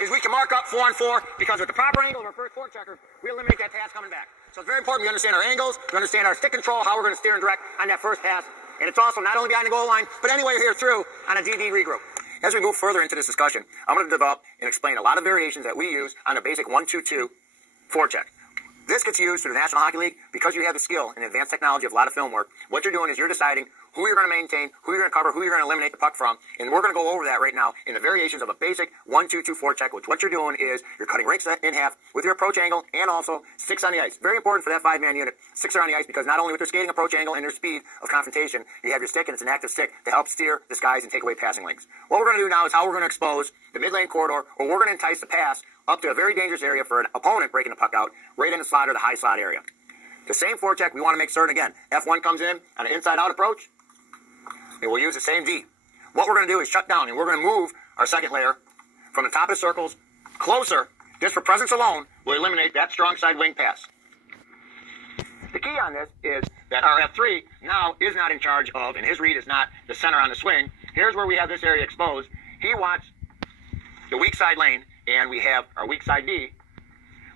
is we can mark up 4 on 4 because with the proper angle of our first forechecker, we eliminate that pass coming back. So it's very important we understand our angles, we understand our stick control, how we're going to steer and direct on that first pass. And it's also not only behind the goal line, but anywhere here through on a DD regroup. As we move further into this discussion, I'm going to develop and explain a lot of variations that we use on a basic 1-2-2 forecheck. This gets used through the National Hockey League because you have the skill and advanced technology of a lot of film work. What you're doing is you're deciding who you're going to maintain, who you're going to cover, who you're going to eliminate the puck from, and we're going to go over that right now in the variations of a basic 1-2-2 forecheck, which what you're doing is you're cutting rinks in half with your approach angle and also sticks on the ice. Very important for that 5-man unit. Sticks are on the ice because not only with their skating approach angle and their speed of confrontation, you have your stick and it's an active stick to help steer, disguise, and take away passing lanes. What we're going to do now is how we're going to expose the mid-lane corridor, or we're going to entice the pass up to a very dangerous area for an opponent breaking the puck out, right in the slot or the high slot area. The same forecheck, we want to make certain, again, F1 comes in on an inside-out approach, and we'll use the same D. What we're going to do is shut down, and we're going to move our second layer from the top of the circles closer. Just for presence alone, we'll eliminate that strong side wing pass. The key on this is that our F3 now is not in charge of, and his read is not the center on the swing. Here's where we have this area exposed. He wants the weak side lane, and we have our weak side D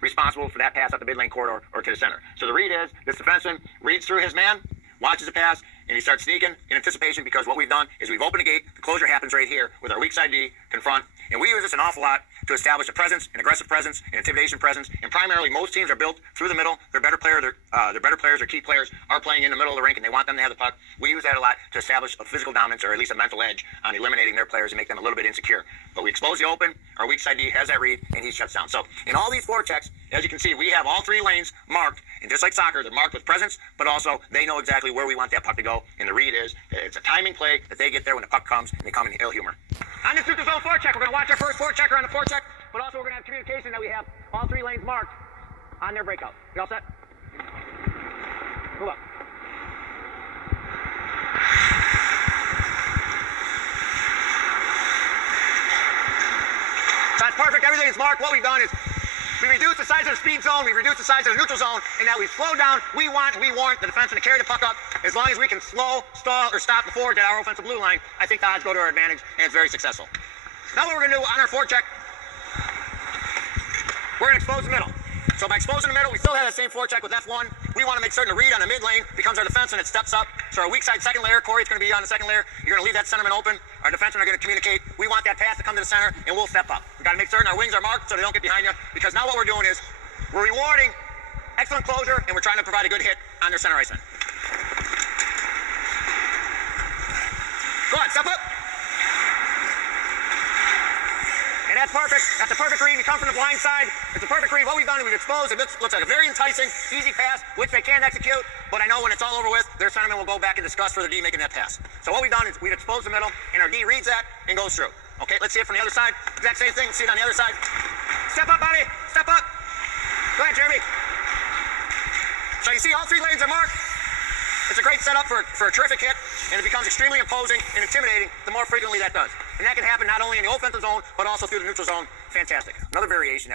responsible for that pass up the mid lane corridor or to the center. So the read is, this defenseman reads through his man, watches the pass, and he starts sneaking in anticipation because what we've done is we've opened the gate, the closure happens right here with our weak side D, confront, and we use this an awful lot to establish a presence, an aggressive presence, an intimidation presence, and primarily most teams are built through the middle. Their better players, their key players are playing in the middle of the rink and they want them to have the puck. We use that a lot to establish a physical dominance or at least a mental edge on eliminating their players and make them a little bit insecure. But we expose the open, our weak side D has that read, and he shuts down. So in all these forechecks, as you can see, we have all 3 lanes marked, and just like soccer, they're marked with presence, but also they know exactly where we want that puck to go, and the read is it's a timing play that they get there when the puck comes, and they come in ill humor. On this neutral zone forecheck, we're going to watch our first forechecker on the forecheck, but also we're going to have communication that we have all 3 lanes marked on their breakout. You all set? Move up. That's perfect. Everything is marked. What we've done is we reduce the size of the speed zone, we reduce the size of the neutral zone, and now we've slowed down. We warrant the defenseman to carry the puck up. As long as we can slow, stall, or stop the forward at our offensive blue line, I think the odds go to our advantage, and it's very successful. Now what we're going to do on our forecheck, we're going to expose the middle. So by exposing the middle, we still have that same forecheck with F1. We want to make certain the read on the mid lane becomes our defenseman that steps up. So our weak side second layer, Corey's going to be on the second layer. You're going to leave that centerman open. Our defensemen are going to communicate. We want that pass to come to the center, and we'll step up. We've got to make certain our wings are marked so they don't get behind you, because now what we're doing is we're rewarding excellent closure, and we're trying to provide a good hit on their center ice man. Go on, step up. And that's perfect. That's a perfect read. We come from the blind side. It's a perfect read. What we've done is we've exposed. It looks like a very enticing, easy pass, which they can execute. But I know when it's all over with, their centerman will go back and discuss for the D making that pass. So what we've done is we've exposed the middle, and our D reads that and goes through. Okay, let's see it from the other side. Exact same thing. See it on the other side. Step up, buddy. Step up. Go ahead, Jeremy. So you see all 3 lanes are marked. It's a great setup for a terrific hit, and it becomes extremely imposing and intimidating the more frequently that does. And that can happen not only in the offensive zone, but also through the neutral zone. Fantastic. Another variation